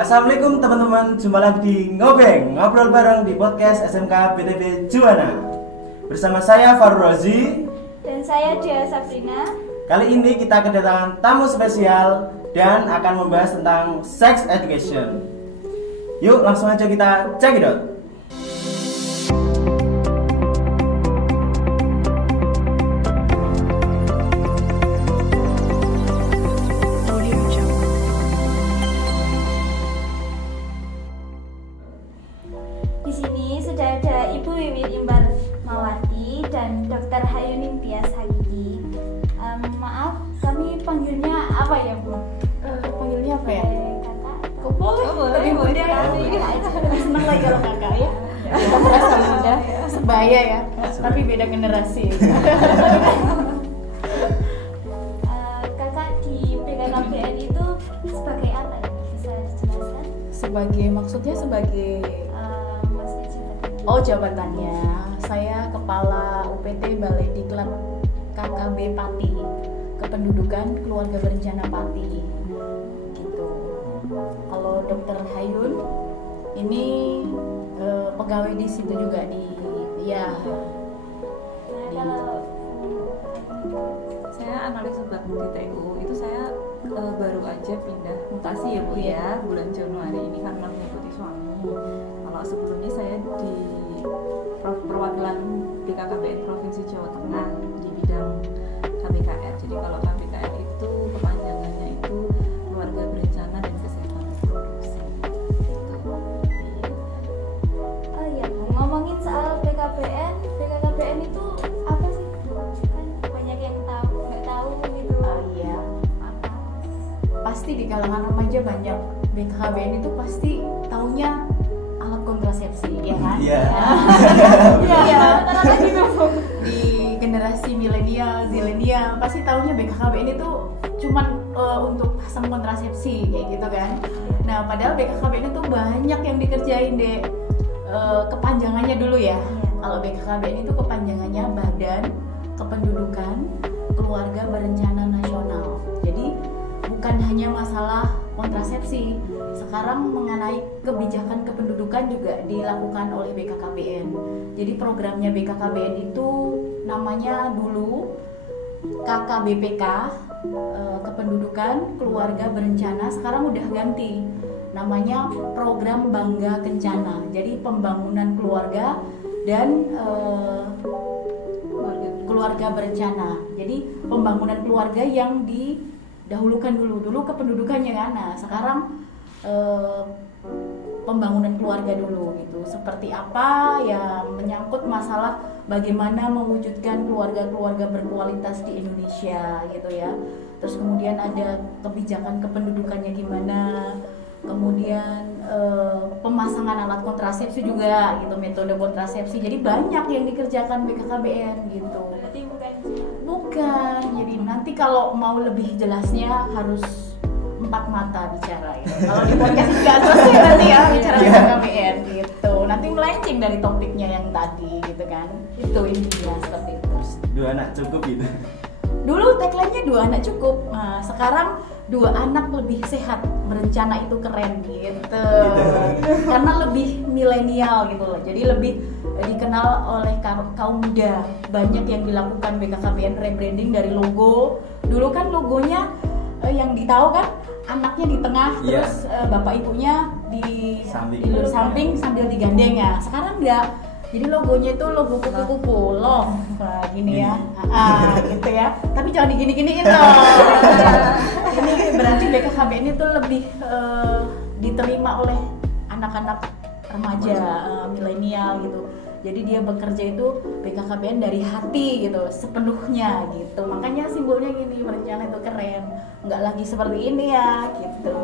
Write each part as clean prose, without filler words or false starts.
Assalamualaikum teman-teman, jumpa lagi di Ngobeng, ngobrol bareng di podcast SMK BTB Juwana. Bersama saya Farul Rozi dan saya Dia Sabrina. Kali ini kita kedatangan tamu spesial dan akan membahas tentang sex education. Yuk langsung aja kita check it out. Di sini sudah ada Ibu Wiwit Imbar Mawati dan Dr. Hayuning Tias Hagigi. Maaf, kami panggilnya apa ya, Bu? Panggilnya apa ya? Kakak. Kok boleh? Lebih muda ya. Senang lagi kalau kakak ya. Merasa muda, sebaya ya. Tapi beda generasi. Kakak di BKKBN itu sebagai apa ya? Bisa dijelaskan? Maksudnya sebagai Maksudnya jabatan. jabatannya. Saya Kepala UPT Balai Diklat KKB Pati, Kependudukan Keluarga Berencana Pati. Gitu. Kalau Dokter Hayun ini pegawai di situ juga di Nah, kalau Saya analis obat di TU, itu saya baru aja pindah mutasi ya Bu ya, bulan Januari ini karena mengikuti suami. Kalau sebelumnya saya di perwakilan BKKBN Provinsi Jawa Tengah di bidang KBKR. Jadi kalau KBKR itu kepanjangannya itu Keluarga Berencana dan Kesehatan Reproduksi. oh iya, Bu, ngomongin soal BKKBN itu apa sih, Bu? Kan banyak yang nggak tahu gitu. iya. Apa? Pasti di kalangan remaja banyak BKKBN itu pasti taunya alat kontrasepsi, ya kan? Iya. Iya. Di generasi milenial, zilenial pasti taunya BKKBN itu cuman untuk pasang kontrasepsi kayak gitu kan. Nah, padahal BKKBN itu banyak yang dikerjain deh. Kepanjangannya dulu ya. Kalau BKKBN itu kepanjangannya Badan Kependudukan Keluarga Berencana Nasional. Jadi bukan hanya masalah kontrasepsi, sekarang mengenai kebijakan kependudukan juga dilakukan oleh BKKBN. Jadi programnya BKKBN itu namanya dulu KKBPK, Kependudukan Keluarga Berencana, sekarang udah ganti namanya Program Bangga Kencana. Jadi pembangunan keluarga dan keluarga berencana. Jadi pembangunan keluarga yang didahulukan dulu kependudukannya kan. Nah, sekarang pembangunan keluarga dulu gitu. Seperti apa ya, menyangkut masalah bagaimana mewujudkan keluarga-keluarga berkualitas di Indonesia gitu ya. Terus kemudian ada kebijakan kependudukannya gimana. Kemudian pemasangan alat kontrasepsi juga gitu, metode kontrasepsi. Jadi banyak yang dikerjakan BKKBN gitu. Berarti Bukan. Jadi nanti kalau mau lebih jelasnya harus empat mata bicara gitu. Kalau di podcast nggak selesai nanti ya bicara BKKBN gitu. Nanti melenceng dari topiknya yang tadi gitu kan. Itu intinya seperti itu. Dua anak cukup gitu. Dulu tagline-nya 2 anak cukup. Nah, sekarang 2 anak lebih sehat, berencana itu keren gitu. Karena lebih milenial gitu loh. Jadi lebih dikenal oleh kaum muda. Banyak yang dilakukan BKKBN rebranding dari logo. Dulu kan logonya yang ditahu kan anaknya di tengah, terus bapak ibunya di samping sambil digandeng ya. Sekarang enggak. Jadi logonya itu logo kupu-kupu, love, gini ya, gitu ya. Tapi jangan digini-giniin loh. Ini berarti BKKBN itu lebih diterima oleh anak-anak remaja, milenial gitu. Jadi dia bekerja itu BKKBN dari hati gitu, sepenuhnya gitu. Makanya simbolnya gini, berencana itu keren. Nggak lagi seperti ini ya, gitu.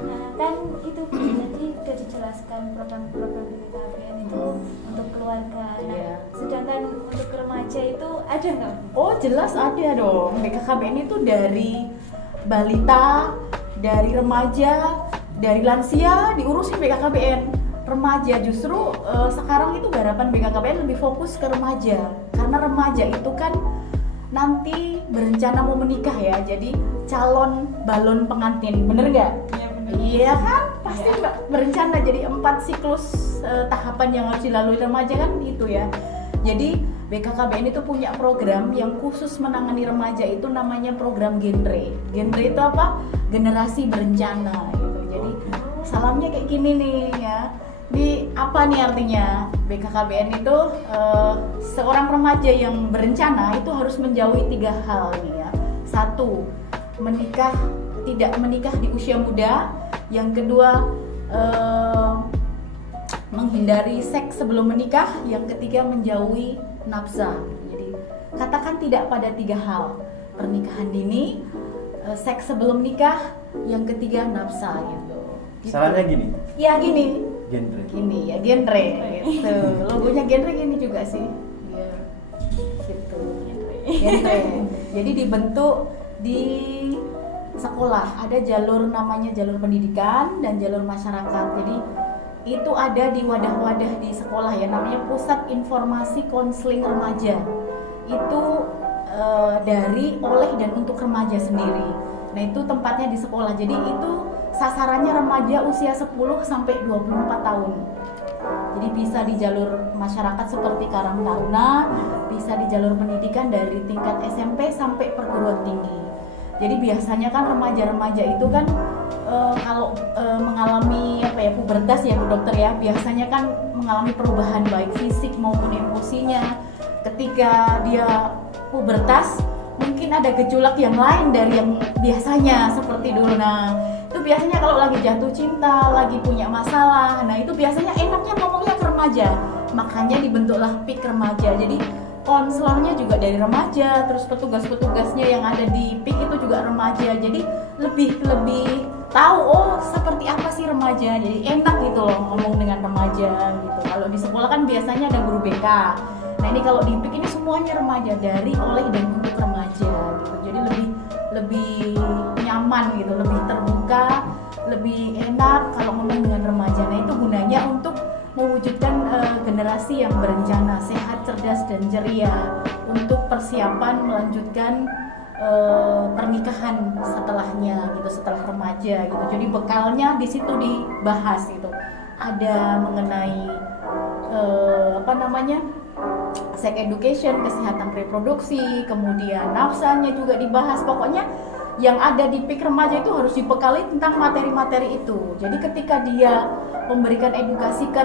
Nah, kan itu tadi sudah dijelaskan program-program BKKBN itu untuk keluarga. Nah, sedangkan untuk remaja itu ada nggak? Oh jelas ada dong. BKKBN itu dari balita, dari remaja, dari lansia diurusin BKKBN. Remaja justru sekarang itu garapan BKKBN lebih fokus ke remaja, karena remaja itu kan nanti berencana mau menikah ya, jadi calon balon pengantin, bener nggak? Iya benar. Iya kan, pasti Mbak berencana. Jadi 4 siklus tahapan yang harus dilalui remaja kan itu ya. Jadi BKKBN itu punya program yang khusus menangani remaja, itu namanya program genre. Genre itu apa? Generasi berencana gitu. Jadi salamnya kayak gini nih ya. Di apa nih artinya? BKKBN itu seorang remaja yang berencana itu harus menjauhi 3 hal nih ya. 1, tidak menikah di usia muda. Yang kedua, menghindari seks sebelum menikah. Yang ketiga, menjauhi nafsa. Jadi katakan tidak pada 3 hal: pernikahan dini, seks sebelum nikah, yang ketiga nafsa gitu. Salahnya gini. Ya gini. Genre. Gini ya, genre gitu. Logonya genre gini juga sih. Iya. Gitu. Genre. Jadi dibentuk di sekolah, ada jalur namanya jalur pendidikan dan jalur masyarakat. Jadi itu ada di wadah-wadah di sekolah ya, namanya Pusat Informasi Konseling Remaja. Itu dari, oleh, dan untuk remaja sendiri. Nah itu tempatnya di sekolah. Jadi itu sasarannya remaja usia 10 sampai 24 tahun. Jadi bisa di jalur masyarakat seperti Karang Taruna, bisa di jalur pendidikan dari tingkat SMP sampai perguruan tinggi. Jadi biasanya kan remaja-remaja itu kan kalau mengalami pubertas ya Bu Dokter ya, biasanya kan mengalami perubahan baik fisik maupun emosinya. Ketika dia pubertas mungkin ada gejolak yang lain dari yang biasanya seperti dulu. Nah itu biasanya kalau lagi jatuh cinta, lagi punya masalah, nah itu biasanya enaknya ngomongnya ke remaja. Makanya dibentuklah PIK remaja. Jadi konselornya juga dari remaja, terus petugas-petugasnya yang ada di PIK itu juga remaja. Jadi lebih tahu seperti apa sih remaja. Jadi enak gitu loh ngomong dengan remaja gitu. Kalau di sekolah kan biasanya ada guru BK. Nah ini kalau di PIK ini semuanya remaja, dari, oleh, dan untuk remaja gitu. Jadi lebih nyaman gitu, lebih terbuka, lebih enak kalau ngomong dengan remaja. Nah itu gunanya untuk mewujudkan generasi yang berencana, sehat, cerdas, dan ceria untuk persiapan melanjutkan pernikahan setelahnya gitu, setelah remaja gitu. Jadi bekalnya di situ dibahas gitu. Ada mengenai sex education, kesehatan reproduksi, kemudian nafsanya juga dibahas. Pokoknya yang ada di PIK remaja itu harus dibekali tentang materi-materi itu. Jadi ketika dia memberikan edukasi ke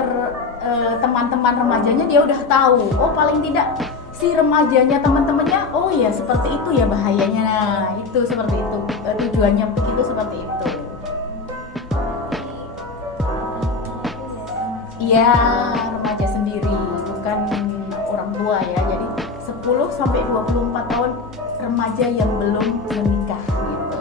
teman-teman remajanya, dia udah tahu, paling tidak si remajanya, teman-temannya, ya seperti itu ya bahayanya. Nah itu seperti itu, tujuannya PIK itu seperti itu. Iya, remaja sendiri, bukan orang tua ya. Jadi 10 sampai 24 tahun remaja yang belum menikah gitu.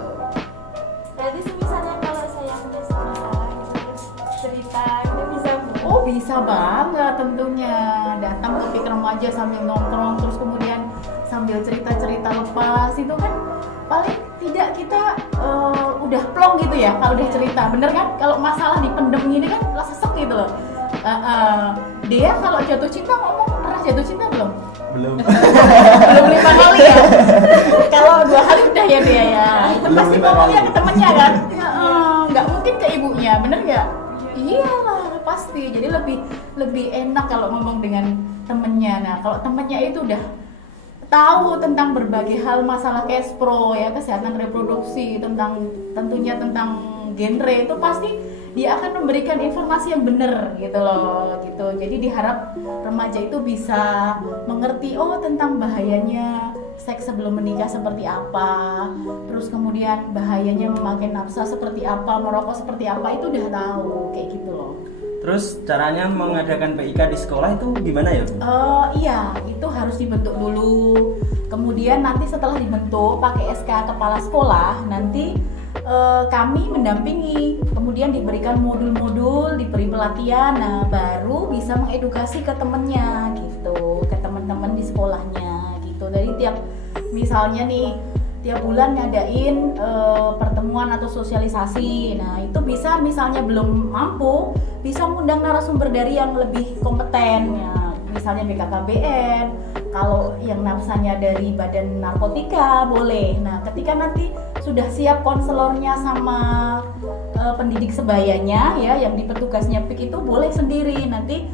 Berarti misalnya kalau saya punya masalah gitu, terus cerita itu bisa Bu? Bisa banget tentunya. Datang ke PIK remaja sambil nongkrong, terus kemudian sambil cerita-cerita lepas, itu kan paling tidak kita udah plong gitu ya kalau udah cerita. Bener kan? Kalau masalah dipendem gini kan sesek gitu loh. Dia kalau jatuh cinta ngomong, pernah jatuh cinta belum? Belum. Belum 5 kali ya. Kalau 2 kali udah ya dia ya. Itu Belum pasti 5 ngomongnya kali. ke temennya kan. Nggak mungkin ke ibunya, bener nggak? Iyalah pasti. Jadi lebih enak kalau ngomong dengan temennya. Nah kalau temennya itu udah tahu tentang berbagai hal masalah kespro ya, kesehatan reproduksi, tentunya tentang genre, itu pasti dia akan memberikan informasi yang benar gitu loh gitu. Jadi diharap remaja itu bisa mengerti tentang bahayanya seks sebelum menikah seperti apa, terus kemudian bahayanya memakai nafsa seperti apa, merokok seperti apa, itu udah tahu kayak gitu loh. Terus caranya mengadakan PIK di sekolah itu gimana ya? Iya, itu harus dibentuk dulu. Kemudian nanti setelah dibentuk pakai SK kepala sekolah, nanti kami mendampingi, kemudian diberikan modul-modul, diberi pelatihan, nah baru bisa mengedukasi ke temennya gitu, ke teman-teman di sekolahnya gitu. Dari misalnya nih tiap bulan ngadain pertemuan atau sosialisasi, nah itu bisa misalnya belum mampu, bisa mengundang narasumber dari yang lebih kompeten ya, misalnya BKKBN, kalau yang nafsanya dari badan narkotika boleh. Nah, ketika nanti sudah siap konselornya sama pendidik sebayanya ya, yang di petugasnya PIK itu boleh sendiri. Nanti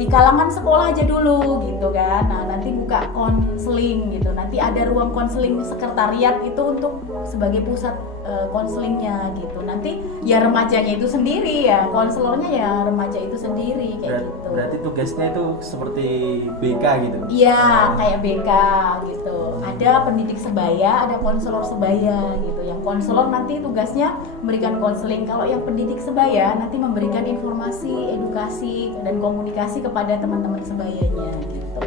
di kalangan sekolah aja dulu gitu kan. Nah, nanti buka konseling gitu. Nanti ada ruang konseling sekretariat itu untuk sebagai pusat konselingnya gitu. Nanti ya remajanya itu sendiri ya, konselornya ya remaja itu sendiri kayak gitu. Berarti tugasnya itu seperti BK gitu. Iya, kayak BK gitu. Ada pendidik sebaya, ada konselor sebaya gitu. Yang konselor nanti tugasnya memberikan konseling. Kalau yang pendidik sebaya nanti memberikan informasi, edukasi dan komunikasi kepada teman-teman sebayanya gitu.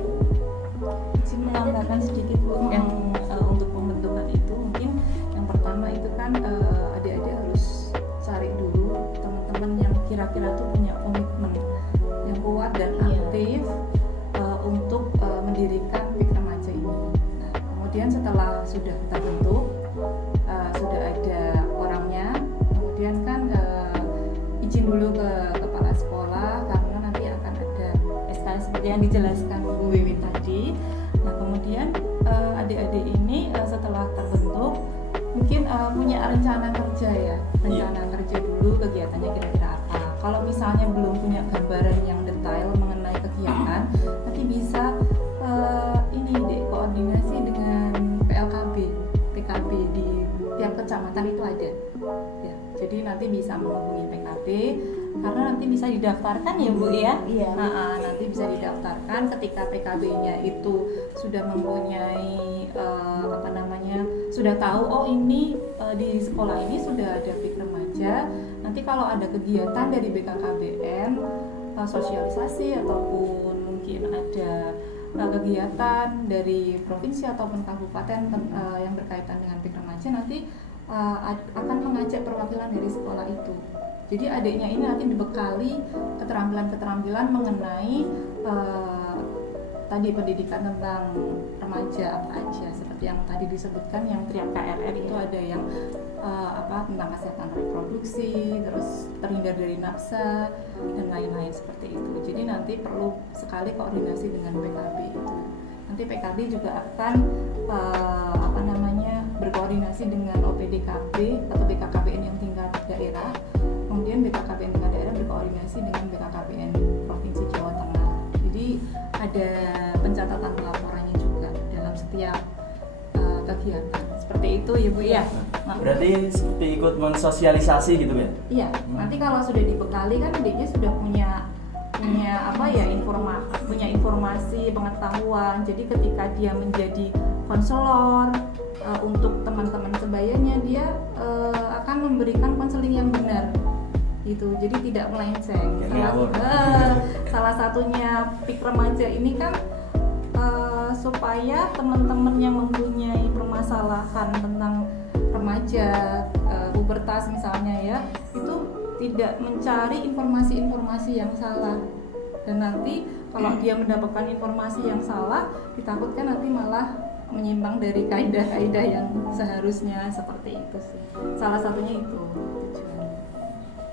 Izin menambahkan sedikit Bu, yang untuk pembentukan itu mungkin yang pertama itu kan adik-adik harus cari dulu teman-teman yang kira-kira tuh punya komitmen yang kuat dan aktif untuk mendirikan PIK remaja ini. Nah, kemudian setelah sudah terbentuk, sudah ada orangnya, kemudian kan izin dulu ke kepala sekolah karena nanti akan ada SK seperti yang dijelaskan Bu Wiwin tadi. Nah, kemudian adik-adik ini setelah terbentuk mungkin punya rencana kerja ya, rencana kerja dulu kegiatannya kira-kira apa. Kalau misalnya belum punya gambaran yang detail mengenai kegiatan, nanti bisa ini deh koordinasi dengan PLKB, PKB di tiap kecamatan itu ada. Ya, jadi nanti bisa menghubungi PKB karena nanti bisa didaftarkan ya Bu ya. Iya. Nanti bisa didaftarkan ketika PKB-nya itu sudah mempunyai sudah tahu oh ini di sekolah ini sudah ada PIK remaja. Nanti kalau ada kegiatan dari BKKBN, sosialisasi ataupun mungkin ada kegiatan dari provinsi ataupun kabupaten yang berkaitan dengan PIK remaja, nanti akan mengajak perwakilan dari sekolah itu. Jadi adiknya ini nanti dibekali keterampilan-keterampilan mengenai tadi pendidikan tentang remaja apa aja, seperti yang tadi disebutkan yang Triap KRR itu ada yang tentang kesehatan reproduksi, terus terhindar dari nafsa dan lain-lain seperti itu. Jadi nanti perlu sekali koordinasi dengan PKB itu. Nanti PKB juga akan berkoordinasi dengan OPDKB atau BKKBN yang tingkat daerah. Kemudian BKKBN tingkat daerah berkoordinasi dengan BKKBN Provinsi Jawa Tengah. Jadi ada pencatatan pelaporannya juga dalam setiap kegiatan. Seperti itu ya Bu ya. Berarti seperti ikut mensosialisasi gitu ya? Iya. Nanti kalau sudah dibekali kan adiknya sudah punya informasi, pengetahuan. Jadi ketika dia menjadi konselor untuk teman-teman sebayanya, dia akan memberikan konseling yang benar gitu. Jadi tidak melenceng. Salah satunya PIK remaja ini kan supaya teman-teman yang mempunyai permasalahan tentang remaja, pubertas misalnya ya, itu tidak mencari informasi-informasi yang salah. Dan nanti kalau dia mendapatkan informasi yang salah, ditakutkan nanti malah menyimpang dari kaidah-kaidah yang seharusnya seperti itu sih. Salah satunya itu tujuannya.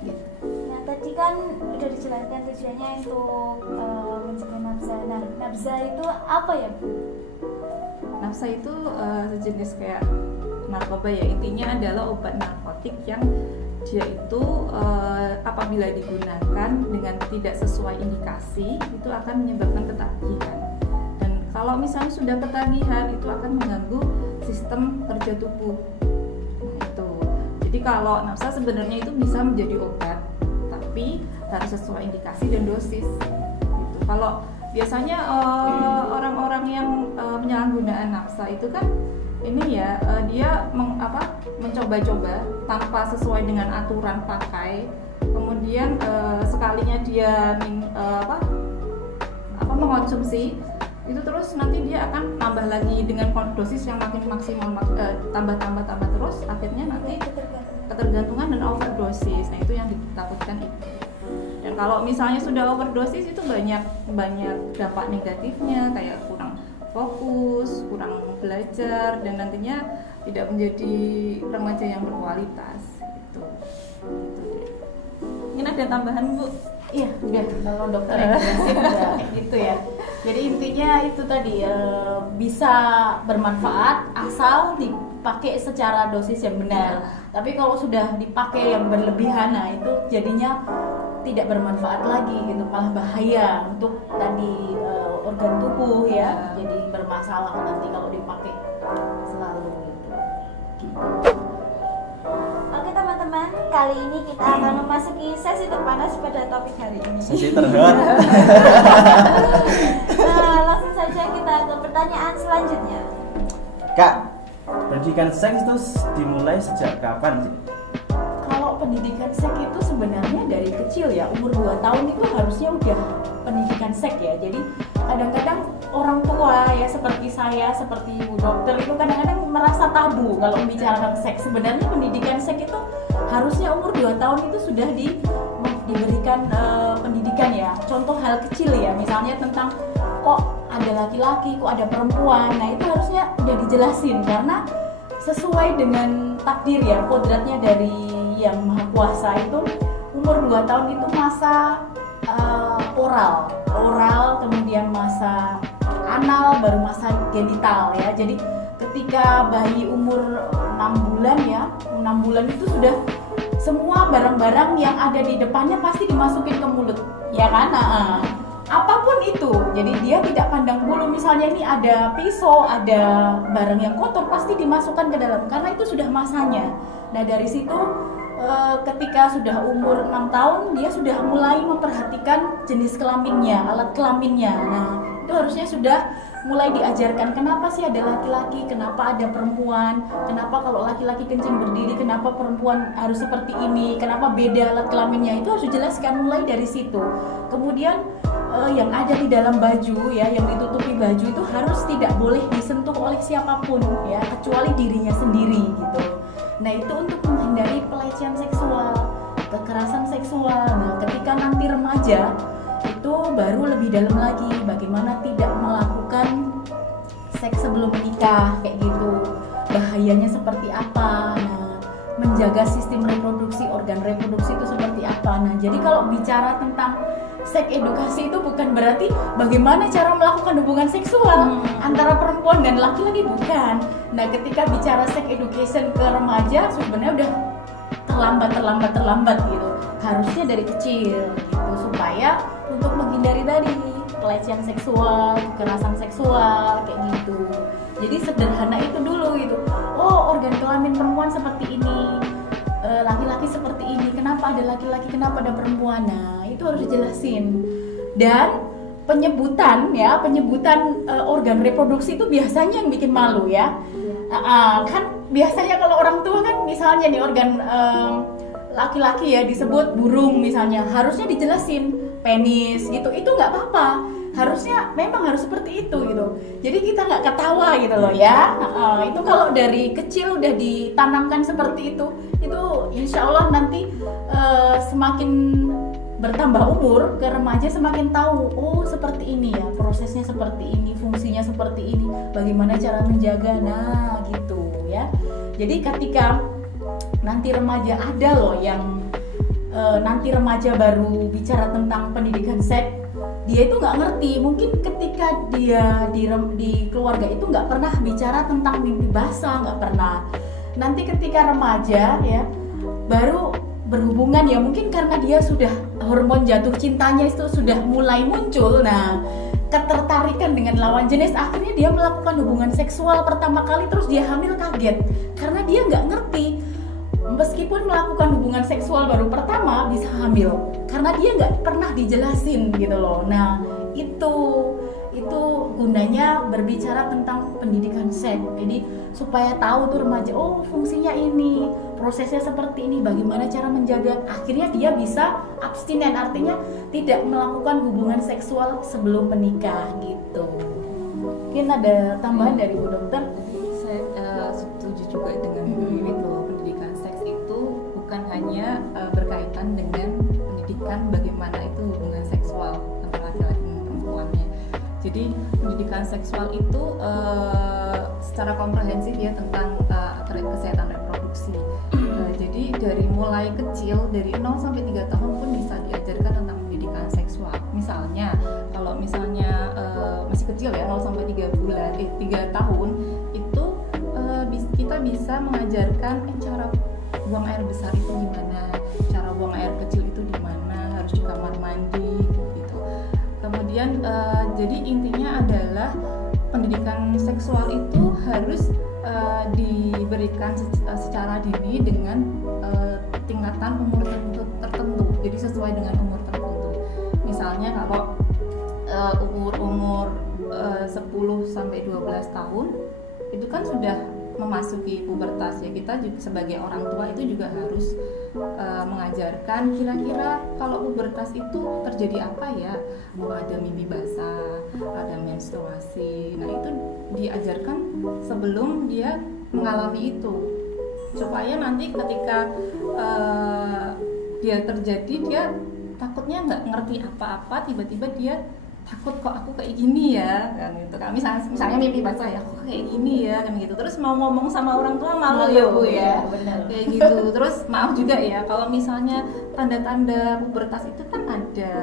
Gitu. Nah, tadi kan udah dijelaskan tujuannya untuk mencegah nafsa. Nah, nafsa itu apa ya Bu? Nafsa itu sejenis kayak narkoba ya, intinya adalah obat narkotik yang dia itu apabila digunakan dengan tidak sesuai indikasi itu akan menyebabkan ketagihan. Dan kalau misalnya sudah ketagihan itu akan mengganggu sistem kerja tubuh. Nah itu. Jadi kalau nafsa sebenarnya itu bisa menjadi obat, tapi harus sesuai indikasi dan dosis. Gitu. Kalau biasanya orang-orang yang penyalahgunaan nafsa itu kan ini ya dia mencoba-coba tanpa sesuai dengan aturan pakai, kemudian sekalinya dia mengonsumsi itu terus nanti dia akan tambah lagi dengan dosis yang makin maksimal, tambah terus, akhirnya nanti ketergantungan dan overdosis. Nah itu yang ditakutkan itu. Dan kalau misalnya sudah overdosis itu banyak dampak negatifnya, kayak kurang fokus, kurang belajar, dan nantinya tidak menjadi remaja yang berkualitas gitu. Mungkin ada tambahan Bu? Iya, udah kalau dokter yang jelasin udah gitu ya. Jadi intinya itu tadi bisa bermanfaat asal dipakai secara dosis yang benar. Tapi kalau sudah dipakai yang berlebihan, nah itu jadinya tidak bermanfaat lagi gitu, malah bahaya untuk tadi organ tubuh ya. Jadi bermasalah nanti kalau dipakai selalu gitu. Oke teman-teman, kali ini kita akan memasuki sesi terpanas pada topik hari ini. Sesi terhot. Nah, langsung saja kita ke pertanyaan selanjutnya. Kak, pendidikan seks itu dimulai sejak kapan sih? Kalau pendidikan seks itu sebenarnya dari kecil ya, umur 2 tahun itu harusnya udah pendidikan seks ya. Jadi kadang-kadang orang tua ya seperti saya, seperti ibu dokter itu kadang-kadang merasa tabu kalau membicarakan seks. Sebenarnya pendidikan seks itu harusnya umur 2 tahun itu sudah diberikan pendidikan ya. Contoh hal kecil ya, misalnya tentang kok ada laki-laki, kok ada perempuan. Nah itu harusnya udah dijelasin karena sesuai dengan takdir ya, kodratnya dari yang maha kuasa itu umur 2 tahun itu masa oral, kemudian masa anal, baru masa genital ya. Jadi ketika bayi umur 6 bulan ya, 6 bulan itu sudah semua barang-barang yang ada di depannya pasti dimasukin ke mulut ya kan. Apapun itu, jadi dia tidak pandang bulu, misalnya ini ada pisau, ada barang yang kotor pasti dimasukkan ke dalam karena itu sudah masanya. Nah dari situ ketika sudah umur 6 tahun dia sudah mulai memperhatikan jenis kelaminnya, alat kelaminnya. Nah itu harusnya sudah mulai diajarkan kenapa sih ada laki-laki, kenapa ada perempuan, kenapa kalau laki-laki kencing berdiri, kenapa perempuan harus seperti ini, kenapa beda alat kelaminnya, itu harus dijelaskan mulai dari situ. Kemudian yang ada di dalam baju ya, yang ditutupi baju itu harus tidak boleh disentuh oleh siapapun ya, kecuali dirinya sendiri gitu. Nah itu untuk menghindari pelecehan seksual, kekerasan seksual. Nah ketika nanti remaja itu baru lebih dalam lagi bagaimana tidak melakukan seks sebelum menikah kayak gitu, bahayanya seperti apa. Nah menjaga sistem reproduksi, organ reproduksi itu seperti apa. Nah jadi kalau bicara tentang seks edukasi itu bukan berarti bagaimana cara melakukan hubungan seksual antara perempuan dan laki-laki, bukan. Nah ketika bicara seks education ke remaja sebenarnya udah terlambat gitu. Harusnya dari kecil gitu, supaya untuk menghindari tadi pelecehan seksual, kekerasan seksual kayak gitu. Jadi sederhana itu dulu gitu. Oh organ kelamin perempuan seperti ini, laki-laki seperti ini, kenapa ada laki-laki, kenapa ada perempuan. Nah itu harus dijelasin. Dan penyebutan organ reproduksi itu biasanya yang bikin malu ya. Kan biasanya kalau orang tua kan misalnya nih organ laki-laki ya disebut burung misalnya, harusnya dijelasin penis gitu, itu nggak apa-apa, harusnya memang harus seperti itu gitu. Jadi kita nggak ketawa gitu loh ya. Itu kalau dari kecil udah ditanamkan seperti itu insya Allah nanti semakin bertambah umur ke remaja semakin tahu, oh seperti ini ya, prosesnya seperti ini, fungsinya seperti ini, bagaimana cara menjaga. Nah gitu ya. Jadi ketika nanti remaja ada loh yang nanti remaja baru bicara tentang pendidikan seks, dia itu nggak ngerti, mungkin ketika dia di keluarga itu nggak pernah bicara tentang mimpi basah, nggak pernah. Nanti ketika remaja ya baru berhubungan ya, mungkin karena dia sudah hormon jatuh cintanya itu sudah mulai muncul. Nah ketertarikan dengan lawan jenis, akhirnya dia melakukan hubungan seksual pertama kali, terus dia hamil, kaget karena dia nggak ngerti. Meskipun melakukan hubungan seksual baru pertama bisa hamil karena dia nggak pernah dijelasin gitu loh. Nah itu gunanya berbicara tentang pendidikan seks. Jadi supaya tahu tuh remaja, oh fungsinya ini, prosesnya seperti ini, bagaimana cara menjaga. Akhirnya dia bisa abstinen, artinya tidak melakukan hubungan seksual sebelum menikah gitu. Mungkin ada tambahan dari Bu Dokter? Saya setuju juga dengan Bu Wiwit bahwa pendidikan seks itu bukan hanya berkaitan dengan pendidikan bagaimana itu hubungan seksual antara laki-laki dan perempuannya. Jadi pendidikan seksual itu secara komprehensif ya tentang kesehatan reproduksi. Jadi dari mulai kecil, dari 0 sampai 3 tahun pun bisa diajarkan tentang pendidikan seksual. Misalnya kalau kecil ya 0 sampai 3 tahun itu kita bisa mengajarkan cara buang air besar itu gimana, cara buang air kecil itu di mana, harus di kamar mandi gitu. Kemudian jadi intinya adalah pendidikan seksual itu harus diberikan secara dini dengan tingkatan umur tertentu. Jadi sesuai dengan umur tertentu. Misalnya kalau umur 10 sampai 12 tahun itu kan sudah memasuki pubertas ya, kita juga sebagai orang tua itu juga harus mengajarkan kira-kira kalau pubertas itu terjadi apa ya, ada mimpi basah, ada menstruasi. Nah itu diajarkan sebelum dia mengalami itu, supaya nanti ketika dia terjadi dia takutnya nggak ngerti apa-apa, tiba-tiba dia takut kok aku kayak gini ya kan gitu kan, misalnya mimpi basah ya kok kayak gini ya kan gitu, terus mau ngomong sama orang tua malu ya Bu ya, benar. kayak gitu. Terus maaf juga ya kalau misalnya tanda-tanda pubertas itu kan ada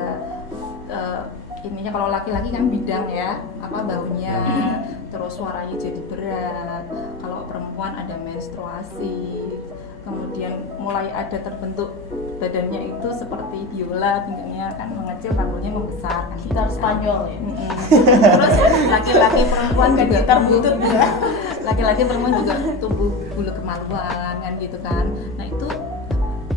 ininya, kalau laki-laki kan bidang ya, apa baunya, terus suaranya jadi berat, kalau perempuan ada menstruasi, kemudian mulai ada terbentuk badannya itu seperti biola, pinggangnya kan mengecil, panggulnya membesar kan, Gitar Spanyol ya. Terus laki-laki perempuan juga gitar butut ya. laki-laki perempuan juga tumbuh bulu kemaluan kan gitu kan. Nah itu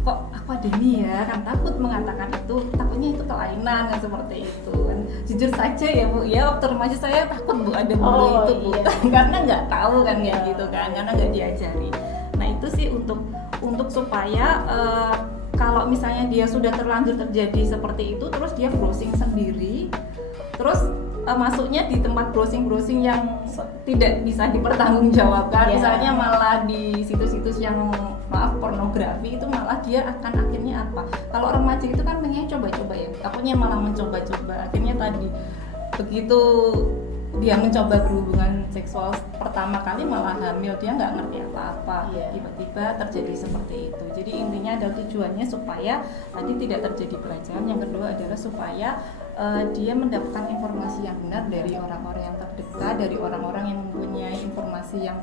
kok aku ada ini ya kan, takut mengatakan itu, takutnya itu kelainan kan, seperti itu kan. Jujur saja ya Bu ya, waktu remaja saya takut Bu ada bulu itu Bu, karena nggak tahu kan kayak gitu kan, karena nggak diajari. Nah itu sih untuk supaya kalau misalnya dia sudah terlanjur terjadi seperti itu, terus dia browsing sendiri, terus masuknya di tempat browsing yang tidak bisa dipertanggungjawabkan, misalnya malah di situs-situs yang maaf pornografi, itu malah dia akan akhirnya apa? Kalau remaja itu kan pengen coba-coba ya, takutnya malah mencoba-coba, akhirnya tadi begitu dia mencoba berhubungan seksual pertama kali malah hamil, dia nggak ngerti apa-apa, tiba-tiba terjadi seperti itu. Jadi intinya adalah tujuannya supaya tadi tidak terjadi pelecehan, yang kedua adalah supaya dia mendapatkan informasi yang benar dari orang-orang yang terdekat, dari orang-orang yang mempunyai informasi yang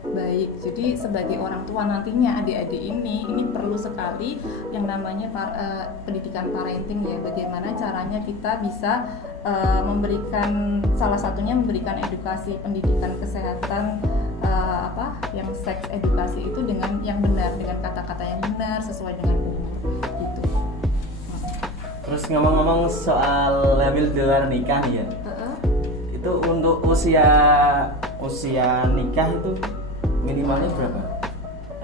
baik. Jadi sebagai orang tua nantinya adik-adik ini perlu sekali yang namanya pendidikan parenting ya, bagaimana caranya kita bisa memberikan, salah satunya memberikan edukasi pendidikan kesehatan yang seks edukasi itu dengan yang benar, dengan kata-kata yang benar sesuai dengan umur gitu. Terus ngomong-ngomong soal hamil di luar nikah nih ya, itu untuk usia nikah itu minimalnya berapa?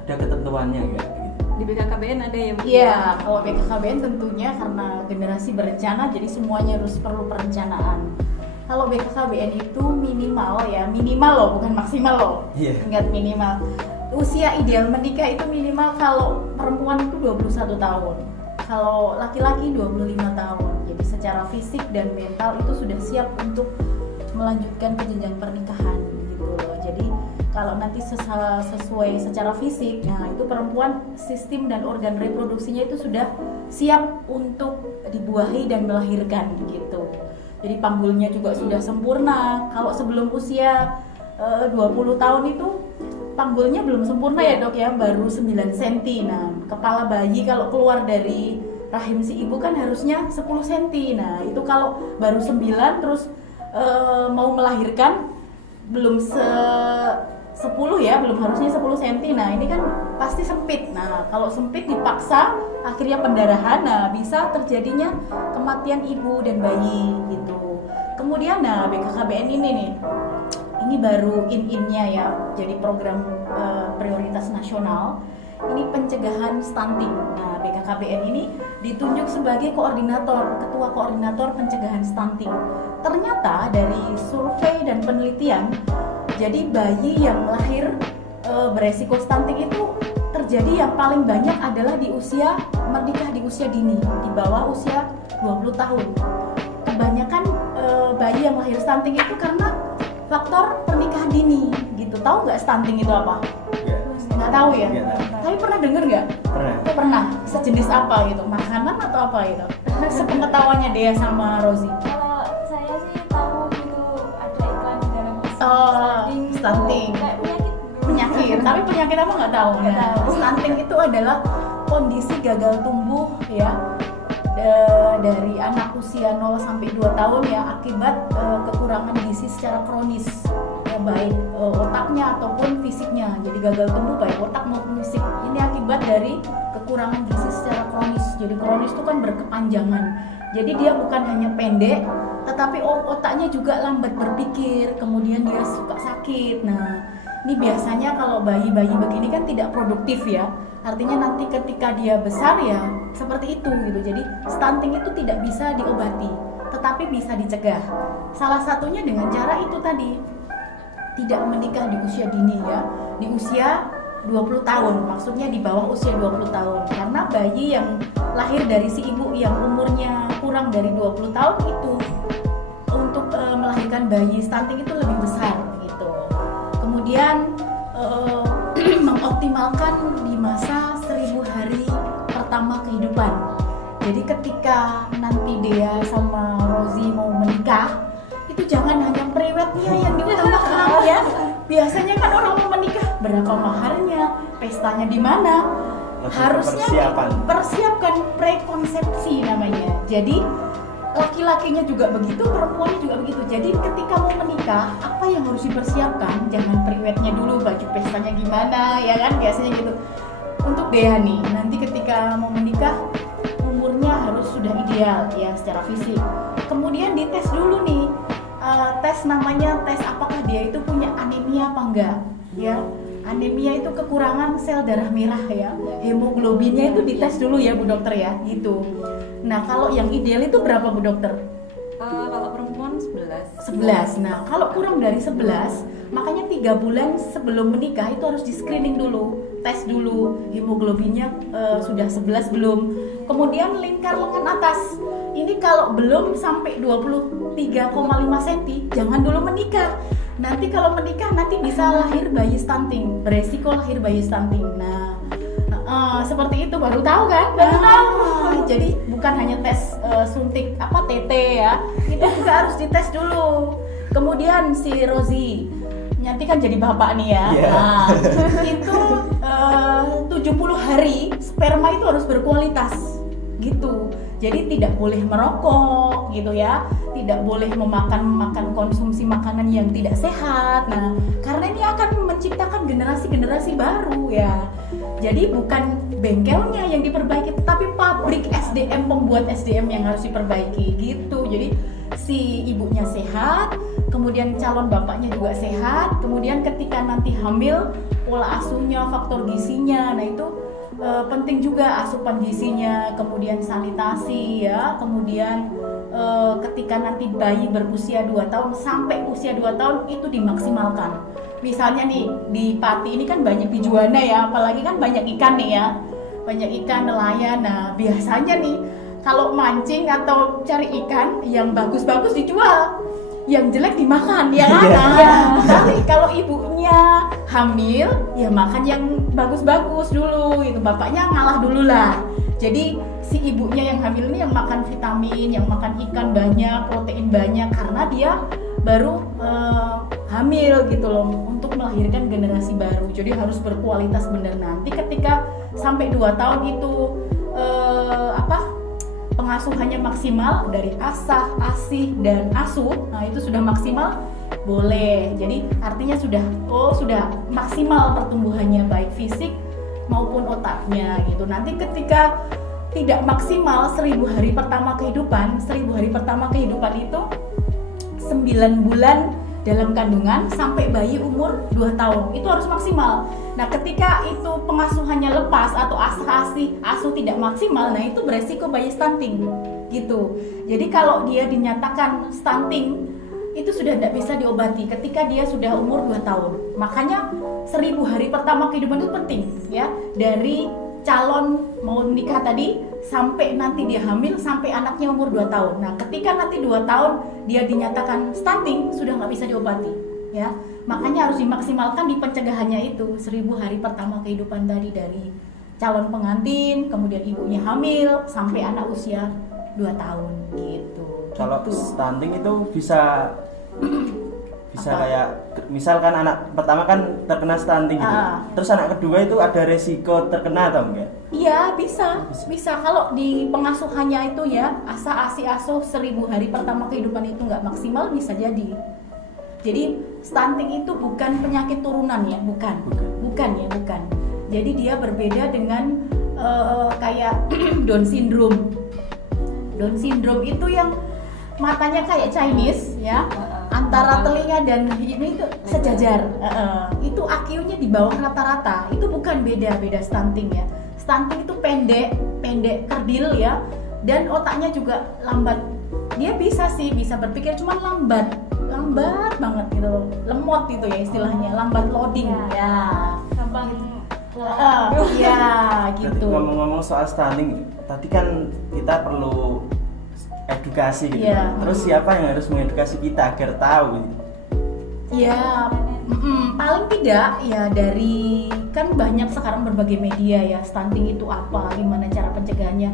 Ada ketentuannya nggak? Di BKKBN ada ya Bu? Iya, kalau BKKBN tentunya karena generasi berencana, jadi semuanya harus perlu perencanaan. Kalau BKKBN itu minimal loh, bukan maksimal loh. Ingat minimal. Usia ideal menikah itu minimal kalau perempuan itu 21 tahun. Kalau laki-laki 25 tahun. Jadi secara fisik dan mental itu sudah siap untuk melanjutkan ke jenjang pernikahan gitu loh. Jadi kalau nanti sesuai secara fisik, nah itu perempuan sistem dan organ reproduksinya itu sudah siap untuk dibuahi dan melahirkan gitu. Jadi panggulnya juga sudah sempurna. Kalau sebelum usia 20 tahun itu panggulnya belum sempurna ya Dok ya, baru 9 cm. Nah, kepala bayi kalau keluar dari rahim si ibu kan harusnya 10 cm. Nah, itu kalau baru 9 terus mau melahirkan belum 10 ya, belum harusnya 10 cm. Nah, ini kan pasti sempit. Nah, kalau sempit dipaksa akhirnya pendarahan, nah bisa terjadinya kematian ibu dan bayi gitu. Kemudian BKKBN ini baru in-nya ya, jadi program prioritas nasional. Ini pencegahan stunting. Nah, BKKBN ini ditunjuk sebagai ketua koordinator pencegahan stunting. Ternyata dari survei dan penelitian, jadi bayi yang lahir beresiko stunting itu terjadi yang paling banyak adalah di usia menikah di usia dini, di bawah usia 20 tahun. Kebanyakan bayi yang lahir stunting itu karena faktor pernikahan dini gitu. Tahu nggak stunting itu apa? Nggak tahu ya? Tapi pernah dengar nggak? Pernah. Sejenis apa gitu? Makanan atau apa gitu? Sepengetahuannya Dea sama Rozi. Kalau saya sih tahu gitu Stunting. Kayak Penyakit, tapi penyakit apa nggak tahu. Nah, stunting itu adalah kondisi gagal tumbuh ya dari anak usia 0 sampai 2 tahun ya akibat kekurangan gizi secara kronis ya, baik otaknya ataupun fisiknya. Jadi gagal tumbuh baik otak maupun fisik. Ini akibat dari kekurangan gizi secara kronis. Jadi kronis itu kan berkepanjangan. Jadi dia bukan hanya pendek, tetapi otaknya juga lambat berpikir, kemudian dia suka sakit. Nah, ini biasanya kalau bayi-bayi begini kan tidak produktif ya. Artinya nanti ketika dia besar ya seperti itu gitu. Jadi stunting itu tidak bisa diobati, tetapi bisa dicegah. Salah satunya dengan cara itu tadi, tidak menikah di usia dini ya. Di usia 20 tahun, maksudnya di bawah usia 20 tahun. Karena bayi yang lahir dari si ibu yang umurnya kurang dari 20 tahun itu untuk melahirkan bayi stunting itu lebih besar gitu. Kemudian mengoptimalkan di masa 1000 hari pertama kehidupan. Jadi ketika nanti dia sama Rozi mau menikah, itu jangan hanya priwetnya yang diutamakan ya. Biasanya kan orang mau menikah, berapa maharnya, pestanya di mana? Harusnya persiapkan prekonsepsi namanya. Jadi laki-lakinya juga begitu, perempuannya juga begitu. Jadi ketika mau menikah, apa yang harus dipersiapkan? Jangan priwetnya dulu, baju pestanya gimana, ya kan? Biasanya gitu. Untuk Dea nih, nanti ketika mau menikah, umurnya harus sudah ideal ya secara fisik. Kemudian dites dulu nih, tes namanya tes apakah dia itu punya anemia apa enggak, ya. Anemia itu kekurangan sel darah merah ya. Hemoglobinnya itu dites dulu ya Bu Dokter ya, gitu. Nah, kalau yang ideal itu berapa Bu Dokter? Kalau perempuan 11. 11. Nah, kalau kurang dari 11, makanya 3 bulan sebelum menikah itu harus di screening dulu, tes dulu hemoglobinnya sudah 11 belum. Kemudian lingkar lengan atas. Ini kalau belum sampai 23,5 cm, jangan dulu menikah. Nanti kalau menikah nanti bisa lahir bayi stunting, beresiko lahir bayi stunting. Nah, seperti itu baru tahu kan? Baru tahu. Jadi bukan hanya tes suntik TT ya, itu juga harus dites dulu. Kemudian si Rozi, nanti kan jadi bapak nih ya. Yeah. Nah, itu 70 hari sperma itu harus berkualitas, gitu. Jadi tidak boleh merokok gitu ya, tidak boleh makan konsumsi makanan yang tidak sehat. Nah, karena ini akan menciptakan generasi baru ya. Jadi bukan bengkelnya yang diperbaiki, tapi pabrik SDM, pembuat SDM yang harus diperbaiki gitu. Jadi si ibunya sehat, kemudian calon bapaknya juga sehat, kemudian ketika nanti hamil, pola asuhnya, faktor gizinya, nah itu penting juga asupan gizinya, kemudian sanitasi ya, kemudian ketika nanti bayi berusia 2 tahun sampai usia 2 tahun itu dimaksimalkan. Misalnya nih di Pati ini kan banyak di Juanda ya, apalagi kan banyak ikan nih ya, banyak ikan nelayan. Nah biasanya nih kalau mancing atau cari ikan yang bagus-bagus dijual, yang jelek dimakan ya kan? Tapi kalau ibunya hamil ya makan yang bagus-bagus dulu, itu bapaknya ngalah dulu lah. Jadi si ibunya yang hamil ini yang makan vitamin, yang makan ikan banyak, protein banyak, karena dia baru hamil gitu loh, untuk melahirkan generasi baru. Jadi harus berkualitas benar. Nanti ketika sampai 2 tahun itu pengasuhannya maksimal dari asah, asih, dan asuh, nah itu sudah maksimal, boleh. Jadi artinya sudah maksimal pertumbuhannya baik fisik maupun otaknya gitu. Nanti ketika tidak maksimal 1000 hari pertama kehidupan, 1000 hari pertama kehidupan itu 9 bulan dalam kandungan sampai bayi umur 2 tahun, itu harus maksimal. Nah ketika itu pengasuhannya lepas atau asuh tidak maksimal, nah itu beresiko bayi stunting gitu. Jadi kalau dia dinyatakan stunting, itu sudah tidak bisa diobati ketika dia sudah umur 2 tahun. Makanya 1000 hari pertama kehidupan itu penting ya, dari calon mau nikah tadi sampai nanti dia hamil, sampai anaknya umur 2 tahun. Nah ketika nanti 2 tahun dia dinyatakan stunting, sudah nggak bisa diobati ya. Makanya harus dimaksimalkan di pencegahannya itu 1000 hari pertama kehidupan tadi, dari calon pengantin, kemudian ibunya hamil, sampai anak usia 2 tahun gitu. Kalau stunting itu bisa Apa? kayak misalkan anak pertama kan terkena stunting gitu. Terus anak kedua itu ada resiko terkena atau enggak? Iya, bisa. Kalau di pengasuhannya itu ya, ASI asuh 1000 hari pertama kehidupan itu nggak maksimal, bisa jadi. Jadi stunting itu bukan penyakit turunan ya, bukan. Jadi dia berbeda dengan kayak Down syndrome. Down syndrome itu yang matanya kayak Chinese ya, antara telinga dan ini itu sejajar. Itu IQ-nya di bawah rata-rata. Itu bukan beda stunting ya. Stunting itu pendek kerdil ya, dan otaknya juga lambat. Dia bisa berpikir, cuman lambat banget gitu, lemot gitu ya istilahnya, lambat loading ya. Gampang ya gitu. Ngomong-ngomong soal stunting, tadi kan kita perlu edukasi gitu. Terus siapa yang harus mengedukasi kita agar tahu gitu? Ya, paling tidak ya dari, kan banyak sekarang berbagai media ya, stunting itu apa, gimana cara pencegahannya.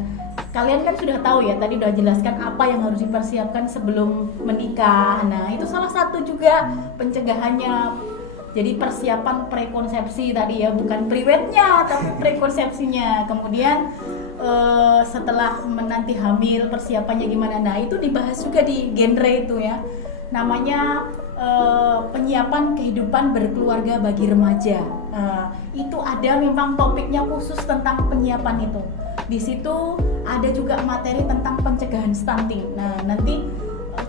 Kalian kan sudah tahu ya, tadi udah jelaskan apa yang harus dipersiapkan sebelum menikah. Nah, itu salah satu juga pencegahannya. Jadi persiapan prekonsepsi tadi ya, bukan pre-wed-nya tapi prekonsepsinya. Kemudian setelah menanti hamil, persiapannya gimana. Nah, itu dibahas juga di genre itu ya. Namanya penyiapan kehidupan berkeluarga bagi remaja. Itu ada memang topiknya khusus tentang penyiapan itu. Di situ ada juga materi tentang pencegahan stunting. Nah, nanti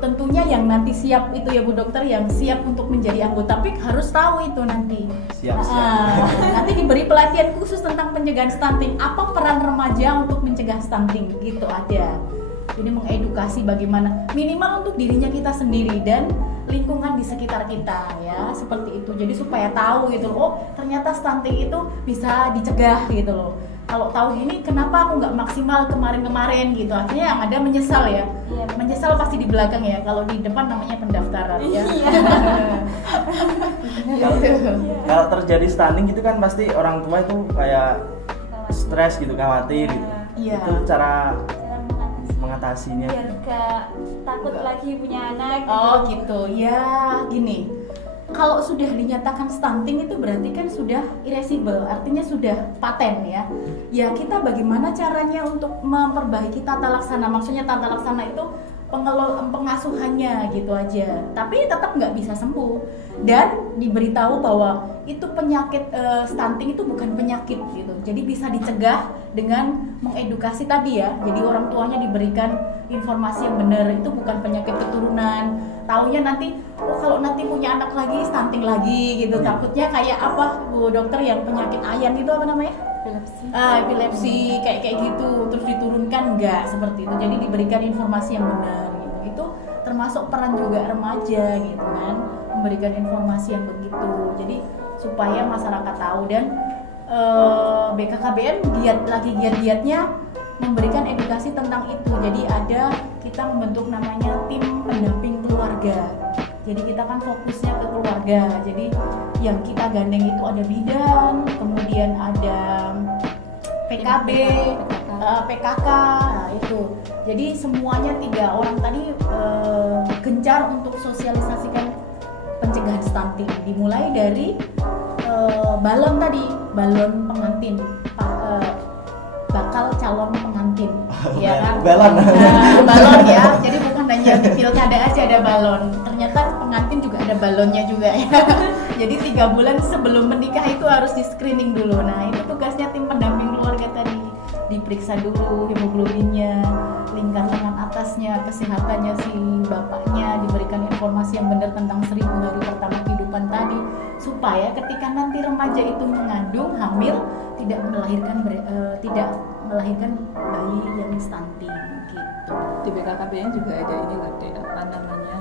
tentunya yang nanti siap itu ya Bu Dokter, yang siap untuk menjadi anggota PIK harus tahu itu nanti. Siap. Nanti diberi pelatihan khusus tentang pencegahan stunting. Apa peran remaja untuk mencegah stunting? Gitu ada. Jadi mengedukasi bagaimana, minimal untuk dirinya kita sendiri dan lingkungan di sekitar kita ya, seperti itu. Jadi supaya tahu gitu loh, oh ternyata stunting itu bisa dicegah gitu loh. Kalau tahu gini, kenapa aku nggak maksimal kemarin gitu? Akhirnya yang ada menyesal ya. Iya. Menyesal pasti di belakang ya. Kalau di depan namanya pendaftaran ya. Kalau terjadi stunting itu kan pasti orang tua itu kayak stres gitu, khawatir gitu. Iya. Itu cara mengatasinya. Biar gak takut lagi punya anak. Oh gitu. Ya gini. Kalau sudah dinyatakan stunting itu berarti kan sudah irreversible, artinya sudah paten ya. Ya kita bagaimana caranya untuk memperbaiki tata laksana, maksudnya tata laksana itu pengasuhannya gitu aja. Tapi tetap nggak bisa sembuh dan diberitahu bahwa itu penyakit stunting itu bukan penyakit gitu. Jadi bisa dicegah dengan mengedukasi tadi ya. Jadi orang tuanya diberikan informasi yang benar, itu bukan penyakit keturunan. Taunya nanti, oh kalau nanti punya anak lagi stunting lagi gitu. Takutnya kayak apa Bu Dokter yang penyakit ayan itu apa namanya? Epilepsi kayak gitu, terus diturunkan enggak seperti itu. Jadi diberikan informasi yang benar gitu. Itu termasuk peran juga remaja gitu kan, memberikan informasi yang begitu. Jadi supaya masyarakat tahu dan BKKBN giat-giatnya memberikan edukasi tentang itu. Jadi kita membentuk namanya tim pendamping keluarga. Jadi kita kan fokusnya ke keluarga. Jadi yang kita gandeng itu ada bidan, kemudian ada PKB, PKK, nah itu. Jadi semuanya 3 orang tadi gencar untuk sosialisasikan pencegahan stunting. Dimulai dari balon tadi, balon pengantin, bakal calon pengantin, ya kan? Balon ya. Jadi bukan hanya di pilkada aja ada balon. Ternyata pengantin juga ada balonnya juga ya. Jadi 3 bulan sebelum menikah itu harus di screening dulu. Nah itu tugasnya tim pendamping keluarga tadi. Diperiksa dulu hemoglobinnya, lingkar lengan atasnya, kesehatannya si bapaknya, diberikan informasi yang benar tentang 1000 hari pertama kehidupan tadi, supaya ketika nanti remaja itu mengandung, hamil, tidak melahirkan bayi yang stunting gitu. Di BKKBN juga ada ini loh Dek, apa namanya,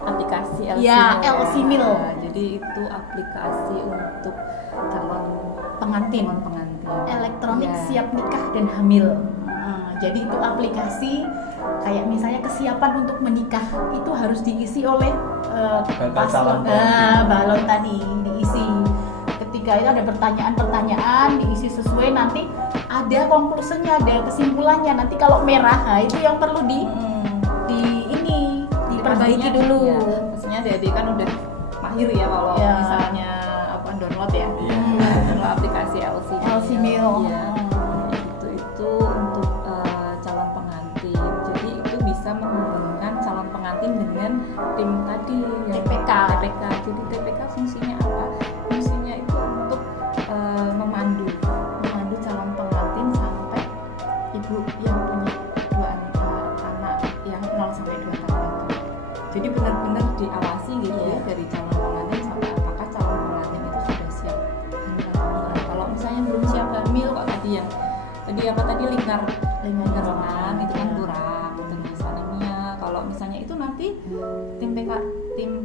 aplikasi L-Simil. Ya, L-Simil. Jadi itu aplikasi untuk calon pengantin. Elektronik ya. Siap nikah dan hamil. Jadi itu aplikasi kayak misalnya kesiapan untuk menikah itu harus diisi oleh balon tadi diisi. Ketika itu ada pertanyaan diisi sesuai, nanti ada konklusinya, ada kesimpulannya. Nanti kalau merah, itu yang perlu diperbaiki dulu. Ya, maksudnya Dede kan udah mahir ya kalau misalnya download ya, download aplikasi LC Meal. Iya. Itu untuk calon pengantin. Jadi itu bisa menghubungkan calon pengantin dengan tim tadi yang TPK. Jadi TPK fungsinya apa? Fungsinya itu untuk memandu calon pengantin sampai ibu yang punya 2 anak yang 0 sampai 2 tahun itu. Jadi benar-benar diawasi gitu ya dari calon pengantin sampai apakah calon pengantin itu sudah siap hamil atau enggak. Kalau misalnya belum siap hamil kok tadi lingkar lengan itu kan kurang penulis anemia. Kalau misalnya itu nanti tim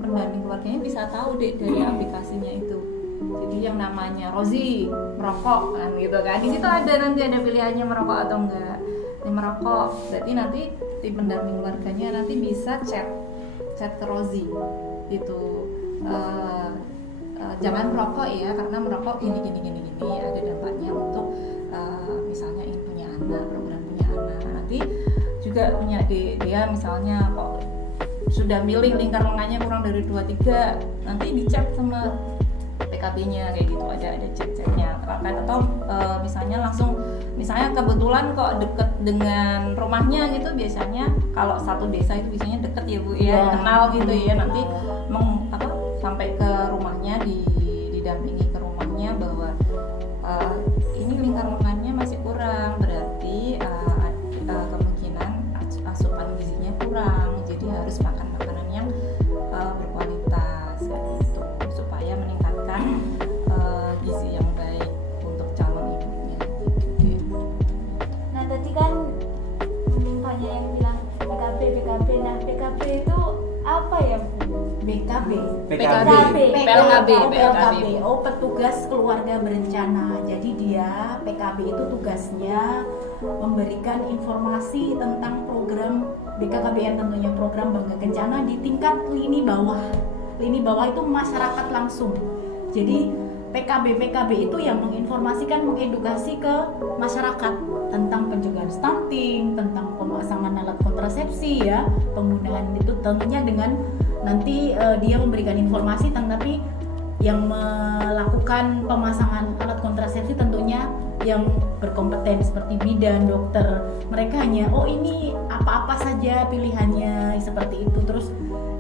pendamping keluarganya bisa tahu dari aplikasinya itu. Jadi yang namanya Rozi merokok kan gitu kan. Di situ nanti ada pilihannya merokok atau enggak. Dia merokok, berarti nanti tim pendamping keluarganya nanti bisa chat ke Rozi itu jangan merokok ya, karena merokok gini ada dampaknya untuk misalnya ingin punya anak, program punya anak. Nanti juga punya dia misalnya kok sudah milih lingkar lengannya kurang dari 2-3, nanti dicek sama PKB-nya kayak gitu, ada cek-ceknya atau misalnya kebetulan kok deket dengan rumahnya gitu. Biasanya kalau satu desa itu biasanya deket ya Bu ya, kenal gitu ya, nanti sampai ke rumahnya didampingi ke rumahnya bahwa ini lingkar lengannya masih kurang, berarti kemungkinan asupan gizinya kurang, jadi harus makan makanan yang berkualitas gitu supaya meningkatkan gizi yang baik untuk calon ibunya gitu. Nah tadi kan banyak yang bilang PKB. Nah PKB itu apa ya Bu? PKB. Oh, petugas keluarga berencana. Jadi dia PKB itu tugasnya memberikan informasi tentang program BKKBN, tentunya program Bangga Kencana di tingkat lini bawah. Lini bawah itu masyarakat langsung. Jadi PKB itu yang menginformasikan, mengedukasi ke masyarakat tentang pencegahan stunting, tentang pemasangan alat kontrasepsi ya, penggunaan itu tentunya dengan nanti dia memberikan informasi, tapi yang melakukan pemasangan alat kontrasepsi tentunya yang berkompeten seperti bidan, dokter. Mereka hanya ini apa-apa saja pilihannya seperti itu. Terus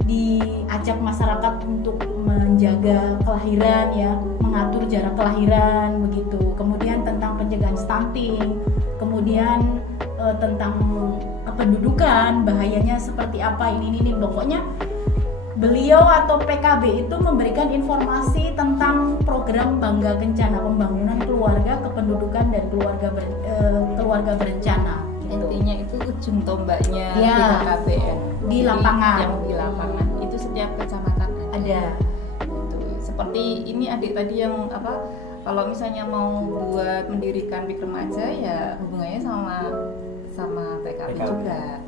diajak masyarakat untuk menjaga kelahiran ya, mengatur jarak kelahiran begitu. Kemudian tentang pencegahan stunting, kemudian tentang kependudukan, bahayanya seperti apa ini pokoknya beliau atau PKB itu memberikan informasi tentang program Bangga Kencana, pembangunan keluarga, kependudukan dan keluarga berencana. Intinya itu ujung tombaknya BKKBN di lapangan. Yang di lapangan itu setiap kecamatan ada. Itu seperti ini adik tadi yang kalau misalnya mau buat mendirikan Bik Remaja ya hubungannya sama PKB juga.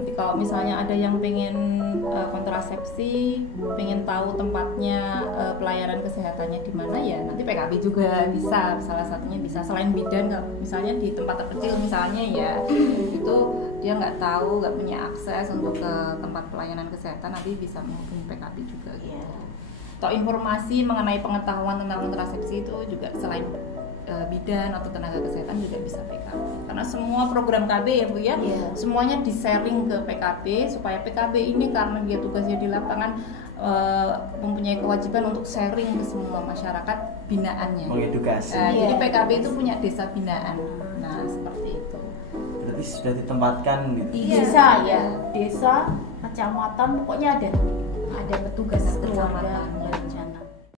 Nanti kalau misalnya ada yang pengen kontrasepsi, pengen tahu tempatnya pelayanan kesehatannya di mana ya nanti PKB juga bisa, salah satunya bisa. Selain bidan, misalnya di tempat terkecil misalnya ya itu dia nggak tahu, nggak punya akses untuk ke tempat pelayanan kesehatan, nanti bisa menghubungi PKB juga gitu. Atau informasi mengenai pengetahuan tentang kontrasepsi itu juga selain bidan atau tenaga kesehatan juga bisa PKB, karena semua program KB ya Bu ya, semuanya di-sharing ke PKB supaya PKB ini karena dia tugasnya di lapangan mempunyai kewajiban untuk sharing ke semua masyarakat binaannya, mengedukasi. Jadi PKB itu punya desa binaan, nah seperti itu. Berarti sudah ditempatkan gitu. Di desa desa, kecamatan, pokoknya ada petugas keluarga berencana.